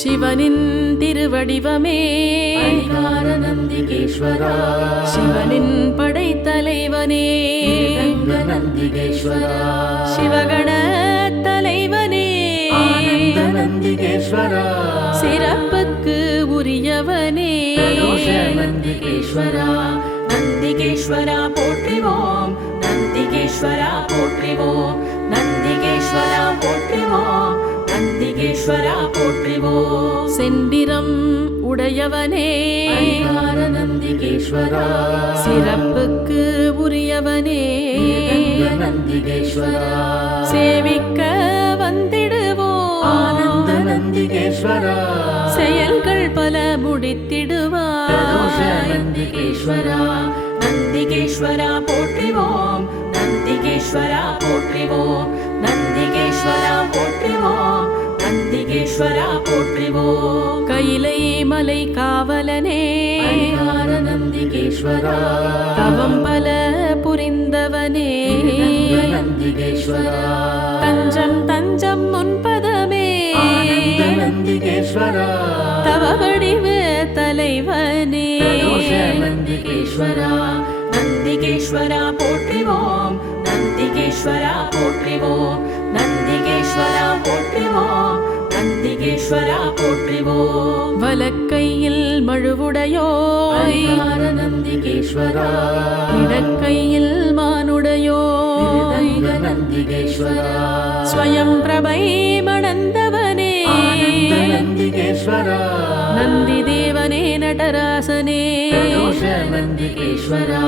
சிவனின் திருவடிவமே அரிகார நந்திகேஸ்வரா, சிவனின் படைத்தலைவனே நந்திகேஸ்வரா, சிவகண தலைவனே ஆனந்த நந்திகேஸ்வரா, சிறப்புக்கு உரியவனே நந்திகேஸ்வரா, நந்திகேஸ்வரா போற்றிவோம், நந்திகேஸ்வரா போற்றிவோம், நந்திகேஸ்வரா போற்றிவோம், நந்திகேஸ்வரா போற்றிவோம். செந்திரம் உடையவனே அரிகார நந்திகேஸ்வரா, சிறப்புக்கு உரியவனே நந்திகேஸ்வரா, சேவிக்க வந்திடுவோம் ஆனந்த நந்திகேஸ்வரா, செயல்கள் பல முடித்திடுவாய். நந்திகேஸ்வரா, நந்திகேஸ்வரா போற்றிவோம், நந்திகேஸ்வரா போற்றிவோம், நந்திகேஸ்வரா போற்றிவோம், நந்திகேஸ்வரா போற்றிவோம். கைலை மலை காவலனே அரிகார நந்திகேஸ்வரா, தவம் பல புரிந்தவனே நந்திகேஸ்வரா, தஞ்சம் தஞ்சம் முன்பதமே ஆனந்த நந்திகேஸ்வரா, தவ வடிவ தலைவனே நந்திகேஸ்வரா, நந்திகேஸ்வரா போற்றிவோம், நந்திகேஸ்வரா போற்றிவோம், நந்திகேஸ்வரா போற்றிவோம், நந்திகேஸ்வரா போற்றிவோம். வலக்கையில் மழுவுடையோய் அரிகார நந்திகேஸ்வரா, இடக்கையில் மானுடையோய் நந்திகேஸ்வரா, ஸ்வயம் பிரபை மணந்தவனே ஆனந்த நந்திகேஸ்வரா, நந்தி தேவனே நடராசனே நந்திகேஸ்வரா,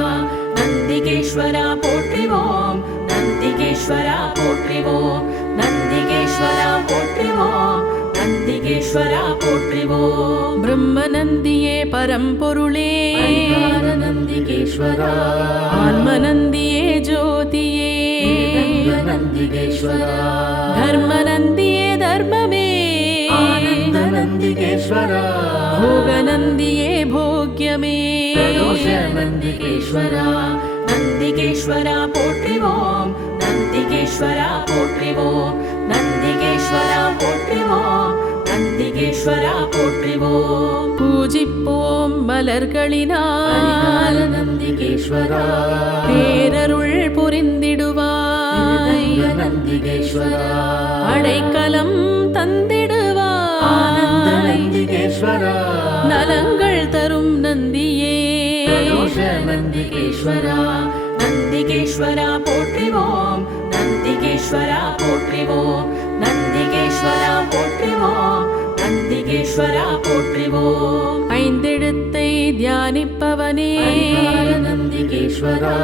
நந்திகேஸ்வரா போற்றிவோம், நந்திகேஸ்வரா போற்றிவோம், நந்திகேஸ்வரா போற்றிவோம், நந்திகேஸ்வரா போற்றிவோம். பிரம்ம நந்தியே பரம்பொருளே அரிகார நந்திகேஸ்வரா, ஆன்ம நந்தியே ஜோதியே நந்திகேஸ்வரா, தர்ம நந்தியே தர்மமே ஆனந்த நந்திகேஸ்வரா, போக நந்தியே போக்யமே நந்திகேஸ்வரா, நந்திகேஸ்வரா போற்றிவோம், நந்திகேஸ்வரா போற்றிவோம், நந்திகேஸ்வரா போற்றிவோம், நந்திகேஸ்வரா போற்றிவோம். பூஜிப்போம் மலர்களினால் நந்திகேஸ்வரா, பேரருள் புரிந்திடுவாய். நந்திகேஸ்வரா, அடைக்கலம் தந்திடுவாய். நந்திகேஸ்வரா, நலங்கள் தரும் நந்தியே நந்திகேஸ்வரா, நந்திகேஸ்வரா போற்றிவோம், நந்திகேஸ்வரா போற்றிவோம், நந்திகேஸ்வரா போற்றிவோம், நந்திகேஸ்வரா போற்றிவோம். ஐந்தெழுத்தை தியானிப்பவனே நந்திகேஸ்வரா,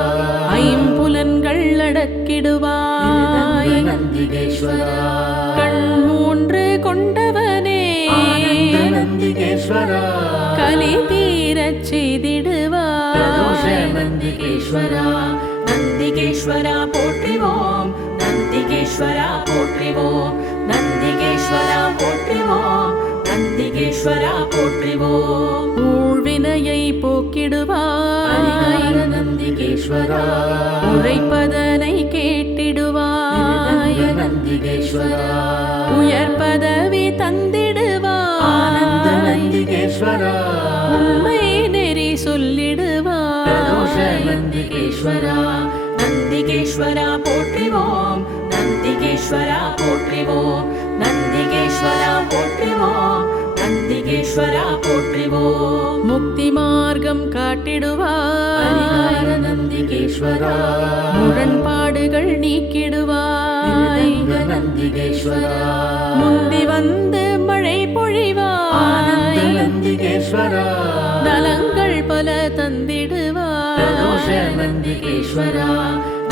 ஐம்புலன்கள் அடக்கிடுவாய். நந்திகேஸ்வரா, கண் மூன்று கொண்டவனே நந்திகேஸ்வரா, கலி தீரச் செய்திடுவாய். நந்திகேஸ்வரா, நந்திகேஸ்வரா போற்றிவோம், நந்திகேஸ்வரா போற்றிவோம், நந்திகேஸ்வரா போற்றிவோம், நந்திகேஸ்வரா போற்றிவோம். ஊழ்வினையை போக்கிடுவாய். நந்திகேஸ்வரா, உரைப்பதனை கேட்டிடுவாய். நந்திகேஸ்வரா, உயர் பதவி தந்திடுவாய். நந்திகேஸ்வரா, உண்மை நெறி சொல்லிடுவாய். நந்திகேஸ்வரா, நந்திகேஸ்வரா போற்றிவோம், நந்திகேஸ்வரா போற்றிவோம், நந்திகேஸ்வரா போற்றிவோம், நந்திகேஸ்வரா போற்றிவோம். முக்தி மார்க்கம் காட்டிடுவாய். நந்திகேஸ்வரா, முரண்பாடுகள் நீக்கிடுவாய். நந்திகேஸ்வரா, முந்தி வந்து மழை பொழிவாய். நந்திகேஸ்வரா, நலங்கள் பல தந்திடுவாய். நந்திகேஸ்வரா,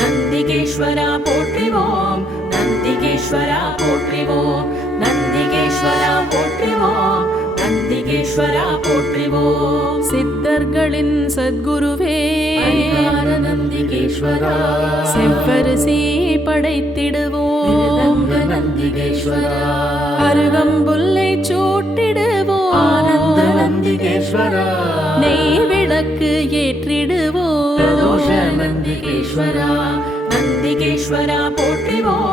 நந்திகேஸ்வரா போற்றிவோம், நந்திகேஸ்வரா போற்றிவோம், நந்திகேஸ்வரா போற்றிவோம், நந்திகேஸ்வரா போற்றிவோம். சித்தர்களின் சத்குருவே நந்திகேஸ்வரா, செவ்வரிசி படைத்திடுவோம். நந்திகேஸ்வரா, அருகம்புல்லை சூட்டிடுவோம். நந்திகேஸ்வரா, நெய் விளக்கு ஏற்றிடுவோம். நந்திகேஸ்வரா, நந்திகேஸ்வரா போற்றிவோம்,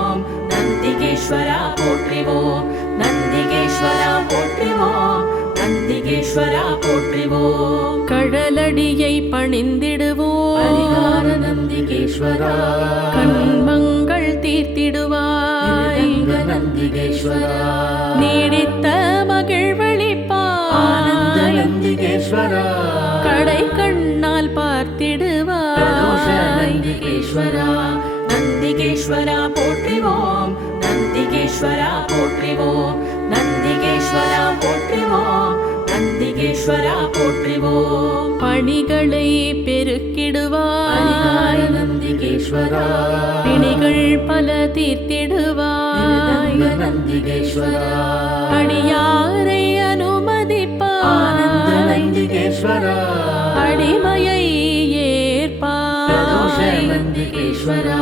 நந்திகேஸ்வரா போற்றிவோம் நந்திகேஸ்வரா போற்றிவோம் நந்திகேஸ்வரா போற்றிவோம் கடலடியை பணிந்திடுவோம் பரிகார நந்திகேஸ்வரா கண்மங்கள் தீர்த்திடுவாய் ரங்க நந்திகேஸ்வரா நீடித்த ஆனந்த மகிழ்வளிப்பாய் நந்திகேஸ்வரா கடை கண்ணால் பிரதோஷ பார்த்திடுவாய் நந்திகேஸ்வரா நந்திகேஸ்வரா போற்றிவோம் நந்திகேஸ்வரா போற்றிவோம் நந்திகேஸ்வரா போற்றிவோம் நந்திகேஸ்வரா போற்றிவோம் பணிகளை பரிகார பெருக்கிடுவாய் நந்திகேஸ்வரா பிணிகள் பல தீர்த்திடுவாய் ரங்க நந்திகேஸ்வரா அடியாரை ஆனந்த அனுமதிப்பாய் நந்திகேஸ்வரா அடிமையை பிரதோஷ ஏற்பாய் நந்திகேஸ்வரா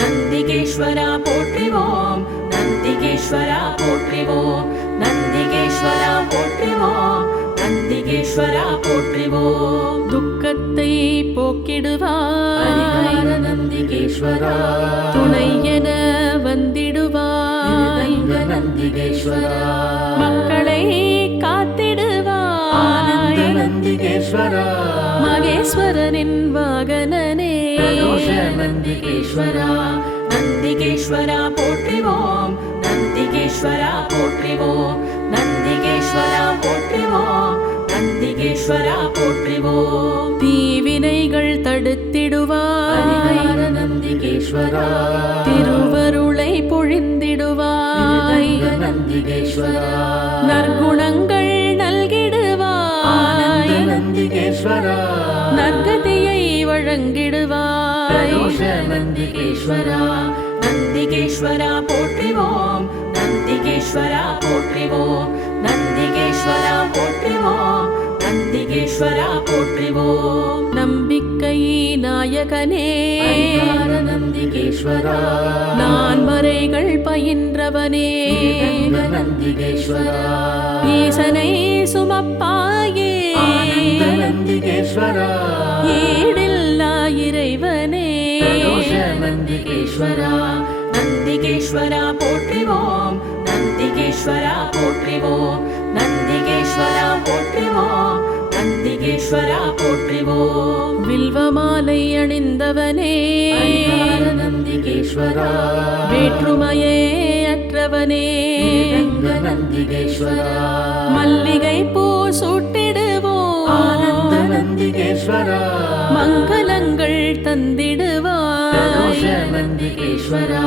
நந்திகேஸ்வரா போற்றிவோம் நந்திகேஸ்வரா போற்றிவோம் நந்திகேஸ்வரா போற்றிவோம் நந்திகேஸ்வரா போற்றிவோம் துக்கத்தை போக்கிடுவாய் பரிகார நந்திகேஸ்வரா துணை என வந்திடுவாய் ரங்க நந்திகேஸ்வரா மக்களை ஆனந்த காத்திடுவாய் நந்திகேஸ்வரா மகேஸ்வரனின் வாகனனே பிரதோஷ நந்திகேஸ்வரா நந்திகேஸ்வரா போற்றிவோம் நந்திகேஸ்வரா போற்றிவோம் நந்திகேஸ்வரா போற்றிவோம் நந்திகேஸ்வரா போற்றிவோம் தீவினைகள் தடுத்திடுவாய் பரிகார நந்திகேஸ்வரா திருவருளை பொழிந்திடுவாய் ரங்க நந்திகேஸ்வரா நற்குணங்கள் ஆனந்த நல்கிடுவாய் நந்திகேஸ்வரா நற்கதியை வழங்கிடுவாய் பிரதோஷ நந்திகேஸ்வரா நந்திகேஸ்வரா போற்றிவோம் நந்திகேஸ்வரா போற்றிவோம் நந்திகேஸ்வரா போற்றிவோம் நந்திகேஸ்வரா போற்றிவோம் நம்பிக்கை நாயகனே பரிகார நந்திகேஸ்வரா நான் மறைகள் பயின்றவனே ரங்க நந்திகேஸ்வரா ஈசனை சுமப்பாயே ஆனந்த நந்திகேஸ்வரா ஈடில்லா இறைவனே பிரதோஷ நந்திகேஸ்வரா நந்திகேஸ்வரா போற்றிவோம் நந்திகேஸ்வரா போற்றிவோம் நந்திகேஸ்வரா போற்றிவோம் நந்திகேஸ்வரா போற்றிவோம் வில்வமாலை அணிந்தவனே பரிகார நந்திகேஸ்வரா வேற்றுமையே அற்றவனே ரங்க நந்திகேஸ்வரா மல்லிகை பூ ஆனந்த சூட்டிடுவோம் நந்திகேஸ்வரா மங்களங்கள் பிரதோஷ தந்திடுவாய் நந்திகேஸ்வரா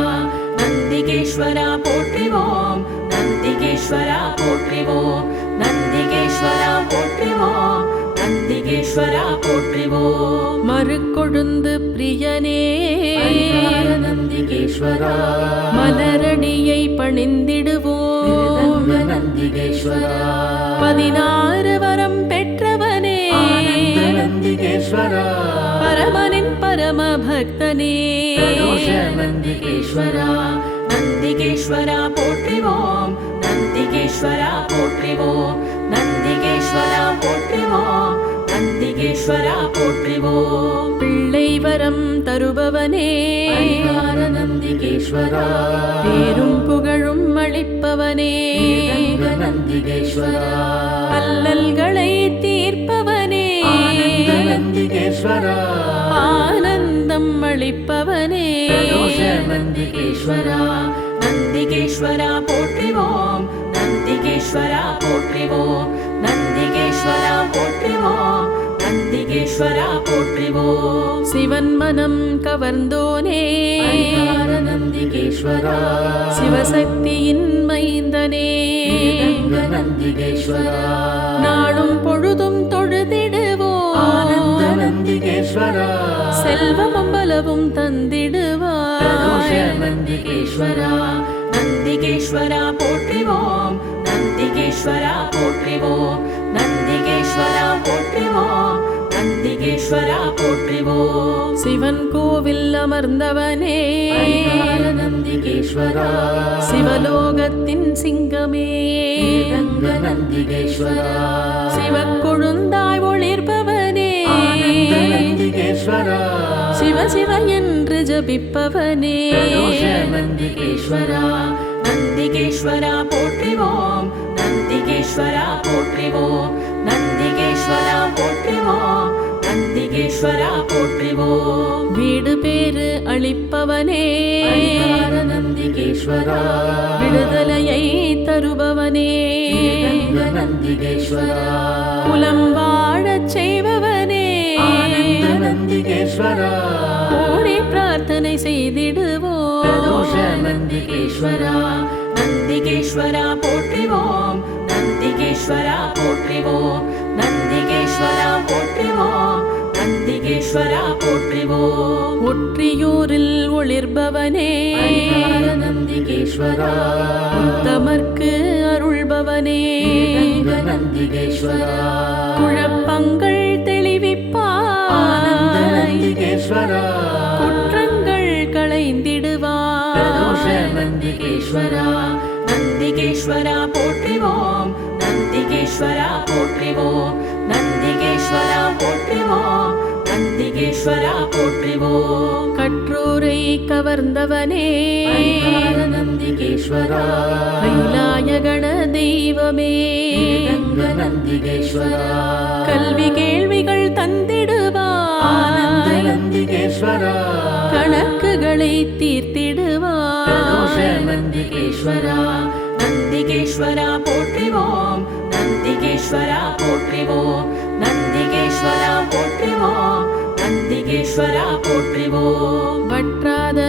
நந்திகேஸ்வரா போற்றிவோம் நந்திகேஸ்வரா போற்றிவோம் நந்திகேஸ்வரா போற்றிவோம் நந்திகேஸ்வரா போற்றிவோம் மறுக்கொழுந்து பிரியனே பரிகார நந்திகேஸ்வரா மலரடியை பணிந்திடுவோம் ரங்க நந்திகேஸ்வரா 16 வரம் பெற்றவனே ஆனந்த நந்திகேஸ்வரா பரமனின் பரம பக்தனே பிரதோஷ நந்திகேஸ்வரா நந்திகேஸ்வரா போற்றிவோம் நந்திகேஸ்வரா போற்றிவோம் நந்திகேஸ்வரா போற்றிவோம் நந்திகேஸ்வரா போற்றிவோம் பிள்ளை வரம் தருபவனே பரிகார நந்திகேஸ்வரா பேரும் புகழும் அளிப்பவனே ரங்க நந்திகேஸ்வரா அல்லல்களை தீர்ப்பவனே ஆனந்த நந்திகேஸ்வரா ஆனந்தம் அளிப்பவனே பிரதோஷ நந்திகேஸ்வரா நந்திகேஸ்வரா போற்றிவோம் நந்திகேஸ்வரா போற்றிவோம் நந்திகேஸ்வரா போற்றிவோம் நந்திகேஸ்வரா போற்றிவோம் சிவன் மனம் கவர்ந்தோனே பரிகார நந்திகேஸ்வரா சிவசக்தியின் மைந்தனே ரங்க நந்திகேஸ்வரா நாளும் பொழுதும் ஆனந்த தொழுதிடுவோம் நந்திகேஸ்வரா செல்வமும் பலவும் பிரதோஷ தந்திடுவாய் நந்திகேஸ்வரா நந்திகேஸ்வரா போற்றிவோம் நந்திகேஸ்வரா போற்றிவோம் நந்திகேஸ்வரா போற்றிவோம் நந்திகேஸ்வரா போற்றிவோம் சிவன் கோவில் அமர்ந்தவனே பரிகார நந்திகேஸ்வரா சிவலோகத்தின் சிங்கமே ரங்க நந்திகேஸ்வரா சிவக்கொழுந்தாய் ஒளிர்பவனே ஆனந்த நந்திகேஸ்வரா சிவ சிவ என்று ஜபிப்பவனே பிரதோஷ நந்திகேஸ்வரா நந்திகேஸ்வரா போற்றிவோம் நந்திகேஸ்வரா போற்றிவோம் நந்திகேஸ்வரா போற்றிவோம் நந்திகேஸ்வரா போற்றிவோம் வீடு பேறு அளிப்பவனே ஹரிஹர நந்திகேஸ்வரா விடுதலையை தருபவனே ஸ்ரீரங்க நந்திகேஸ்வரா குலம் வாழச் செய்பவனே ஆனந்த நந்திகேஸ்வரா கோடி பிரார்த்தனை செய்திடுவோம் பிரதோஷ நந்திகேஸ்வரா நந்திகேஸ்வரா போற்றிவோம் நந்திகேஸ்வரா போற்றிவோம் நந்திகேஸ்வரா போற்றிவோம் நந்திகேஸ்வரா போற்றிவோம் ஒற்றியூரில் ஒளிர்பவனே ஹரிஹர நந்திகேஸ்வரா தமர்க்கு அருள்பவனே ஸ்ரீரங்க நந்திகேஸ்வரா குழப்பங்கள் ஆனந்த தெளிவிப்பாய் நந்திகேஸ்வரா குற்றங்கள் பிரதோஷ களைந்திடுவாய் நந்திகேஸ்வரா நந்திகேஸ்வரா போற்றிவோம் நந்திகேஸ்வரா போற்றிவோம் நந்திகேஸ்வரா போற்றிவோம் நந்திகேஸ்வரா போற்றிவோம் கற்றோரை கவர்ந்தவனே ஹரிஹர நந்திகேஸ்வரா கைலாய கண தெய்வமே ஸ்ரீரங்க நந்திகேஸ்வரா கல்வி கேள்விகள் ஆனந்த தந்திடுவாய் நந்திகேஸ்வரா கணக்குகளை பிரதோஷ தீர்த்திடுவாய் நந்திகேஸ்வரா நந்திகேஸ்வரா போற்றிவோம் நந்திகேஸ்வரா போற்றிவோம் நந்திகேஸ்வரா போற்றிவோம் நந்திகேஸ்வரா போற்றிவோம் வற்றாத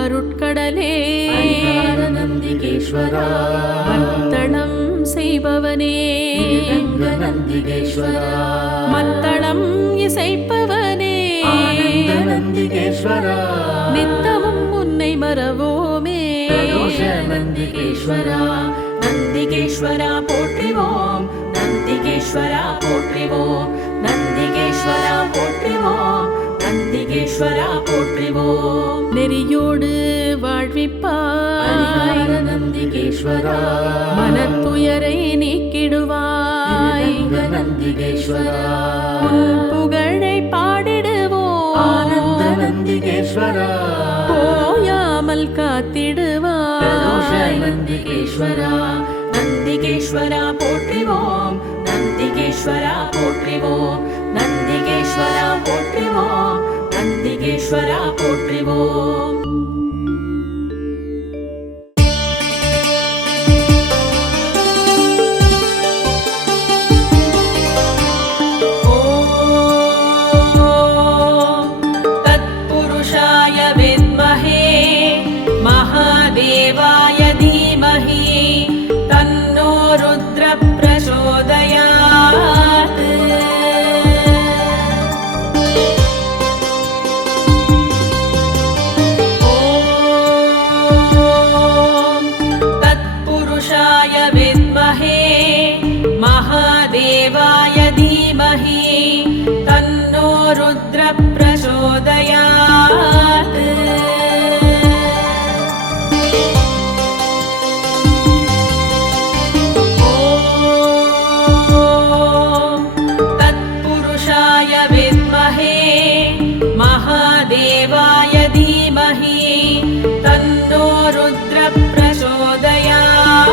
அருட்கடலே ஹரிஹர நந்திகேஸ்வரா மத்தளம் செய்பவனே ஸ்ரீரங்க நந்திகேஸ்வரா மத்தளம் இசைப்பவனே ஆனந்த நந்திகேஸ்வரா நித்தமும் உன்னை மறவோமே பிரதோஷ நந்திகேஸ்வரா நந்திகேஸ்வரா போற்றிவோம் நந்திகேஸ்வரா போற்றிவோம் நந்திகேஸ்வரா போற்றிவோம் நந்திகேஸ்வரா போற்றிவோம் நெறியோடு வாழ்விப்பாய் ஹரிஹர நந்திகேஸ்வரா மனத்துயரை நீக்கிடுவாய் ஸ்ரீரங்க நந்திகேஸ்வரா உன் புகழை ஆனந்த பாடிடுவோம் நந்திகேஸ்வரா போயாமல் பிரதோஷ காத்திடுவாய் நந்திகேஸ்வரா நந்திகேஸ்வரா போற்றிவோம் நந்திகேஸ்வரா போற்றிவோம் நந்திகேஸ்வரா போற்றிவோம் நந்திகேஸ்வரா போற்றிவோம் ஓம் தத்புருஷாய வித்மஹே மகாதேவாய தீமஹி தன்னோ ருத்ர பிரசோதயாத் ஓம் தத்புருஷாய வித்மஹே மகாதேவாய தீமஹி தன்னோ ருத்ர பிரசோதயாத் ஓம் தத்புருஷாய வித்மஹே மகாதேவாய தீமஹி தன்னோ ருத்ர பிரசோதயாத்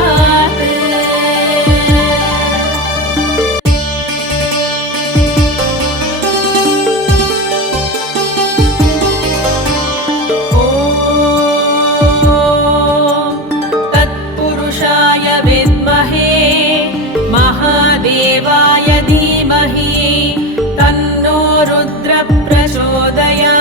ஓம் தத்புருஷாய வித்மஹே மகாதேவாய தீமஹி தன்னோ ருத்ர பிரசோதயாத்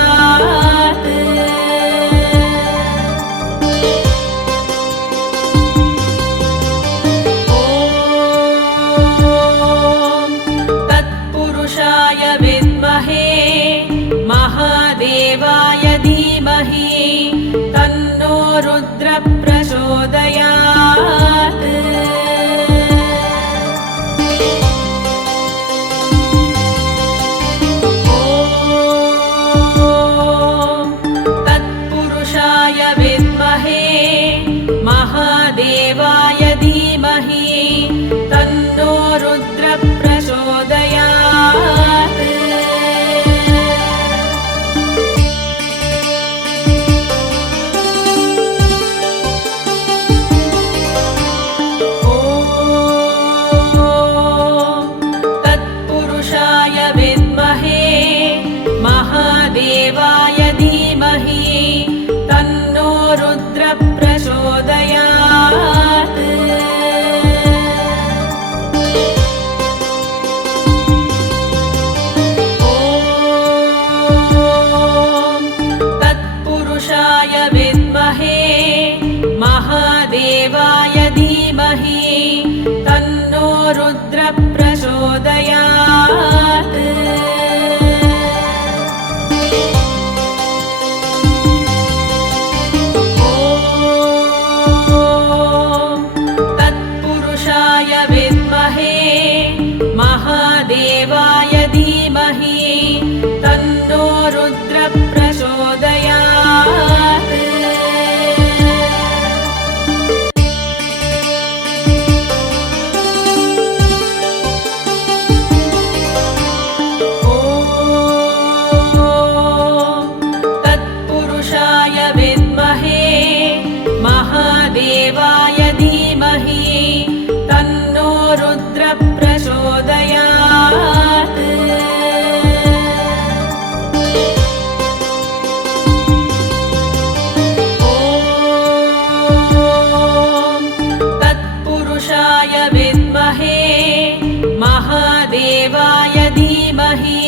ஓம் தத்புருஷாய வித்மஹே மகாதேவாய தீமஹி தன்னோ ருத்ர பிரசோதயாத் ஓம் தத்புருஷாய வித்மஹே மகாதேவாய தீமஹி தன்னோ ருத்ர பிரசோதயாத் महादेवाय धीमहि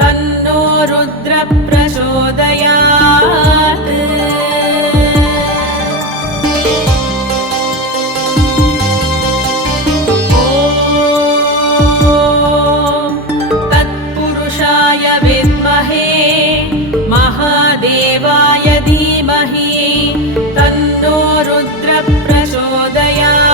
तन्नो रुद्र प्रचोदयात्। ॐ तत्पुरुषाय विद्महे महादेवाय धीमहि तन्नो रुद्र प्रचोदयात्।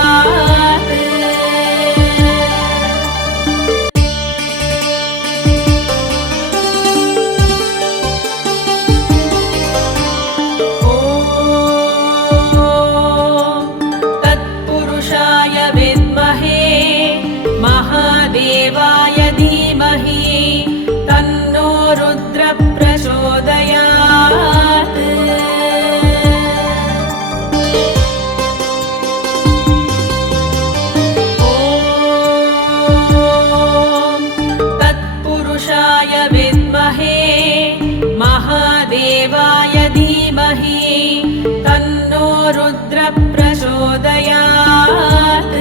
ॐ तत्पुरुषाय विद्महे महादेवाय धीमहि तन्नो रुद्र प्रचोदयात्। ॐ तत्पुरुषाय विद्महे महादेवाय धीमहि तन्नो रुद्र प्रचोदयात्।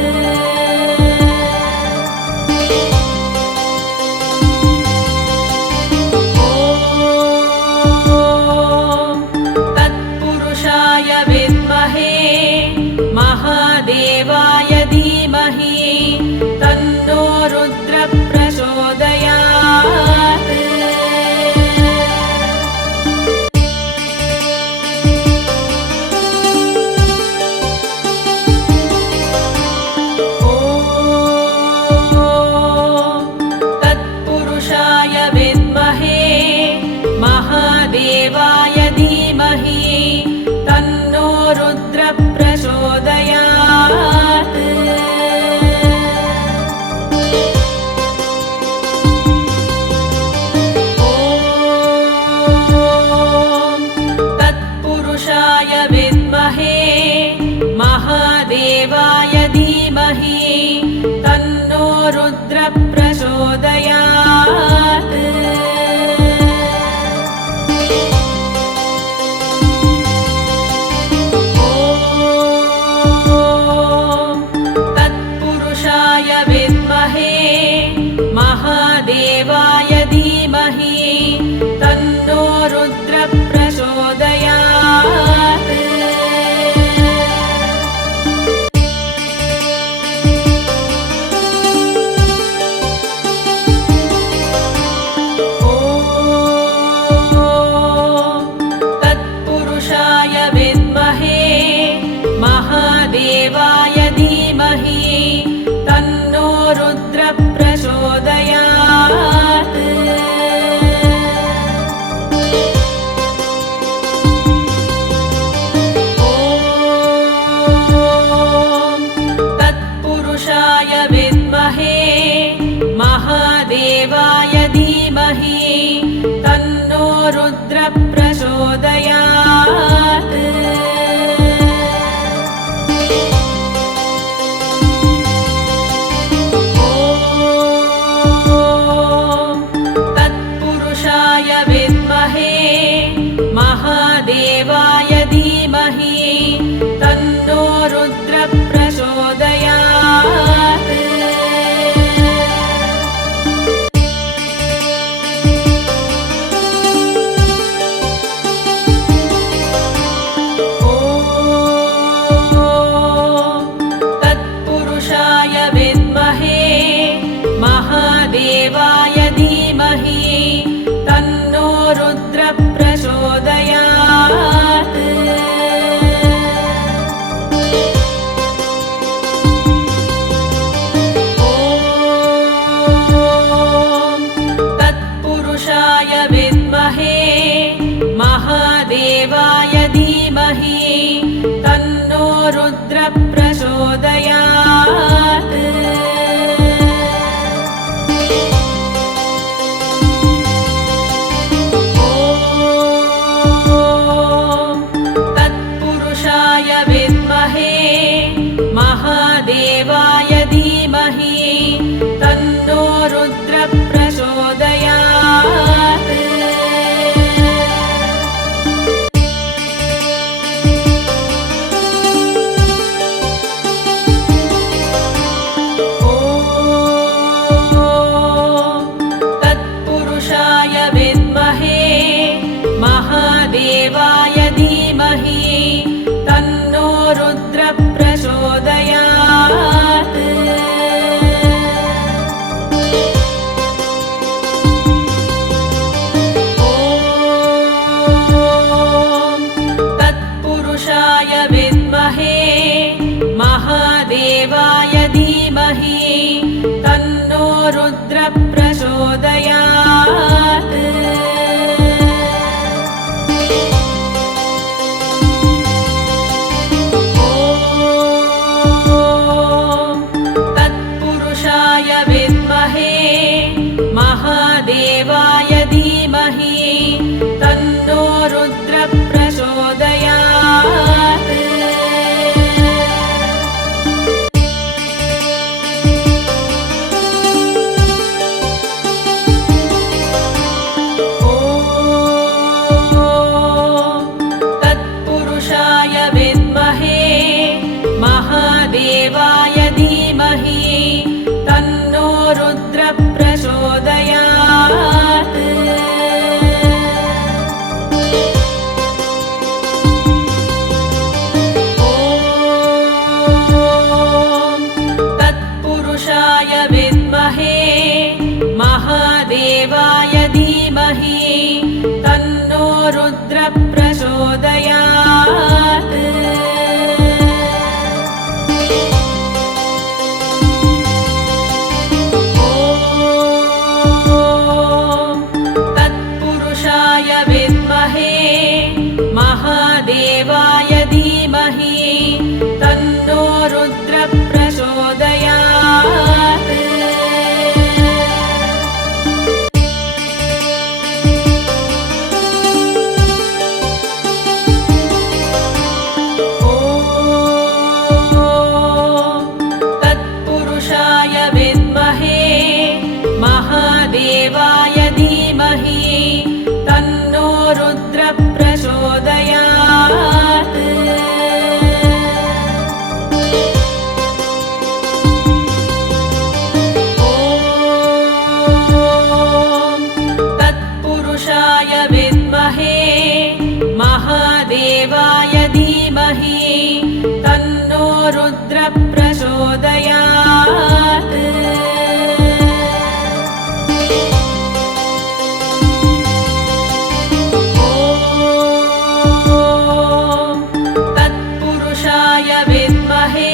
ॐ तत्पुरुषाय विद्महे महादेवाय धीमहि तन्नो रुद्र प्रचोदयात्। ॐ तत्पुरुषाय विद्महे महादेवाय धीमहि तन्नो रुद्र प्रचोदयात्। ॐ तत्पुरुषाय विद्महे महादेवाय धीमहि तन्नो रुद्र प्रचोदयात्। ॐ तत्पुरुषाय विद्महे महादेवाय धीमहि तन्नो रुद्र प्रचोदयात्। ॐ तत्पुरुषाय विद्महे महादेवाय धीमहि तन्नो रुद्र प्रचोदयात्। ॐ तत्पुरुषाय विद्महे महादेवाय धीमहि तन्नो रुद्र प्रचोदयात्। ॐ धीमहि तन्नो रुद्र प्रचोदयात् ॐ तत्पुरुषाय विद्महे महादेवाय धीमहि तन्नो रुद्र प्रचोदयात् ॐ तत्पुरुषाय विद्महे महादेवाय धीमहि तन्नो रुद्र प्रचोदयात् ॐ तत्पुरुषाय विद्महे महादेवाय धीमहि तन्नो रुद्र प्रचोदयात् ॐ तत्पुरुषाय विद्महे महादेवाय धीमहि तन्नो रुद्र प्रचोदयात् ॐ तत्पुरुषाय विद्महे महादेवाय धीमहि तन्नो रुद्र प्रचोदयात् ॐ तत्पुरुषाय विद्महे महादेवाय धीमहि तन्नो रुद्र प्रचोदयात् ॐ तत्पुरुषाय विद्महे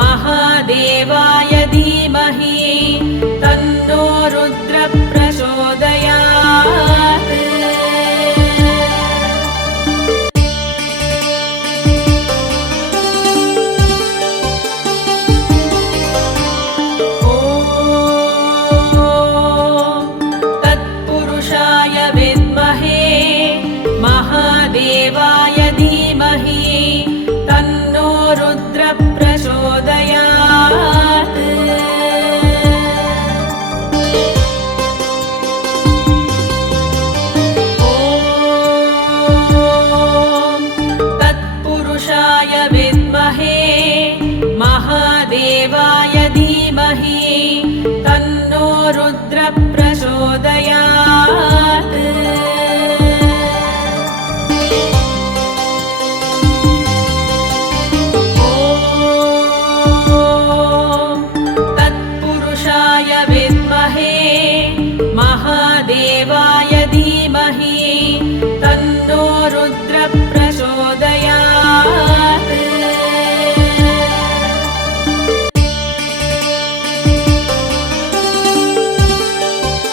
महादेवाय धीमहि तन्नो रुद्र प्रचोदयात् ॐ तत्पुरुषाय विद्महे महादेवाय धीमहि तन्नो रुद्र प्रचोदयात् ॐ तत्पुरुषाय विद्महे महादेवाय धीमहि तन्नो रुद्र प्रचोदयात् ॐ तत्पुरुषाय विद्महे महादेवाय धीमहि तन्नो रुद्र प्रचोदयात् ॐ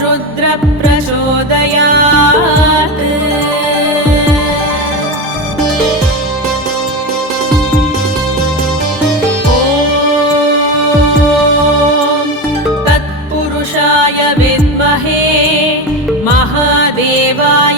रुद्र प्रचोदयात् ॐ तत्पुरुषाय विद्महे महादेवाय